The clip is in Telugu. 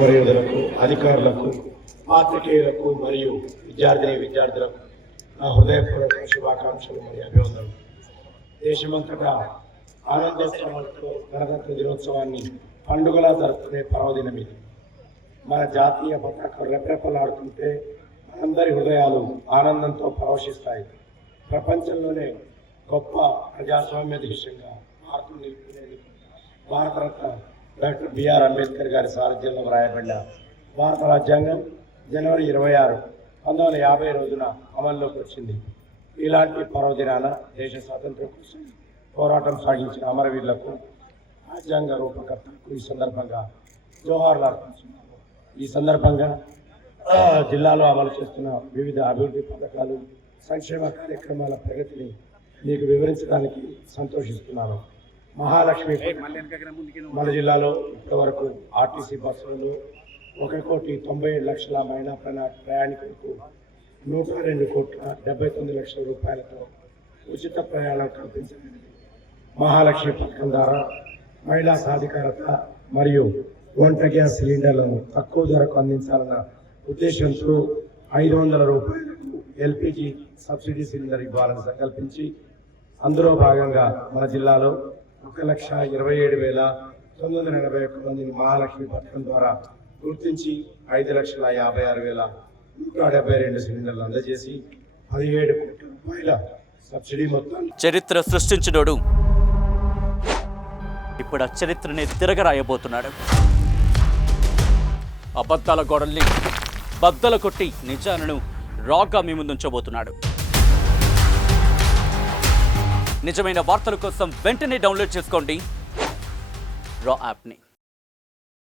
అమరయోధులకు, అధికారులకు, పాత్రికేయులకు మరియు విద్యార్థులకు నా హృదయపూర్వక శుభాకాంక్షలు మరియు అభివందనలు. దేశమంతటా ఆనందోత్సవాలతో గణతంత్ర దినోత్సవాన్ని పండుగలా జరుపుకునే పర్వదినం ఇది. మన జాతీయ పతాకం రెపరెపలాడుతుంటే మనందరి హృదయాలు ఆనందంతో ప్రవశిస్తాయి. ప్రపంచంలోనే గొప్ప ప్రజాస్వామ్య దేశంగా భారతం నిలుపుకునేది భారతరత్న డాక్టర్ బిఆర్ అంబేద్కర్ గారి సారథ్యంలో వ్రాయబడిన భారత రాజ్యాంగం జనవరి 26, 1950 రోజున అమల్లోకి వచ్చింది. ఇలాంటి పర్వదినాన దేశ స్వాతంత్ర్యం కోసం పోరాటం సాగించిన అమరవీరులకు, రాజ్యాంగ రూపకర్తలకు ఈ సందర్భంగా జోహార్లు అర్పించున్నారు. ఈ సందర్భంగా జిల్లాలో అమలు చేస్తున్న వివిధ అభివృద్ధి పథకాలు, సంక్షేమ కార్యక్రమాల ప్రగతిని మీకు వివరించడానికి సంతోషిస్తున్నాను. మహాలక్ష్మి మన జిల్లాలో ఇప్పటివరకు ఆర్టీసీ బస్సులలో 1,90,00,000 మహిళా ప్రయాణికులకు 102,79,00,000 రూపాయలతో ఉచిత ప్రయాణం కల్పించబడింది. మహాలక్ష్మి పథకం ద్వారా మహిళా సాధికారత మరియు వంట గ్యాస్ సిలిండర్లను తక్కువ ధరకు అందించాలన్న ఉద్దేశంతో 500 రూపాయలకు ఎల్పిజి సబ్సిడీ సిలిండర్ ఇవ్వాలని సంకల్పించి అందులో భాగంగా మన జిల్లాలో 1,27,981 మందిని మహాలక్ష్మి పథకం ద్వారా గుర్తించి 5,56,172 సిలిండర్లు అందజేసి 17 కోట్ల రూపాయల సబ్సిడీ మొత్తాన్ని చరిత్ర సృష్టించినోడు ఇప్పుడు ఆ చరిత్రని తిరగరాయబోతున్నాడు. అబద్ధాల గోడల్ని బద్దలు కొట్టి నిజాలను రాగా మీ ముందుంచబోతున్నాడు. నిజమైన వార్తల కోసం వెంటనే డౌన్లోడ్ చేసుకోండి రా యాప్ని.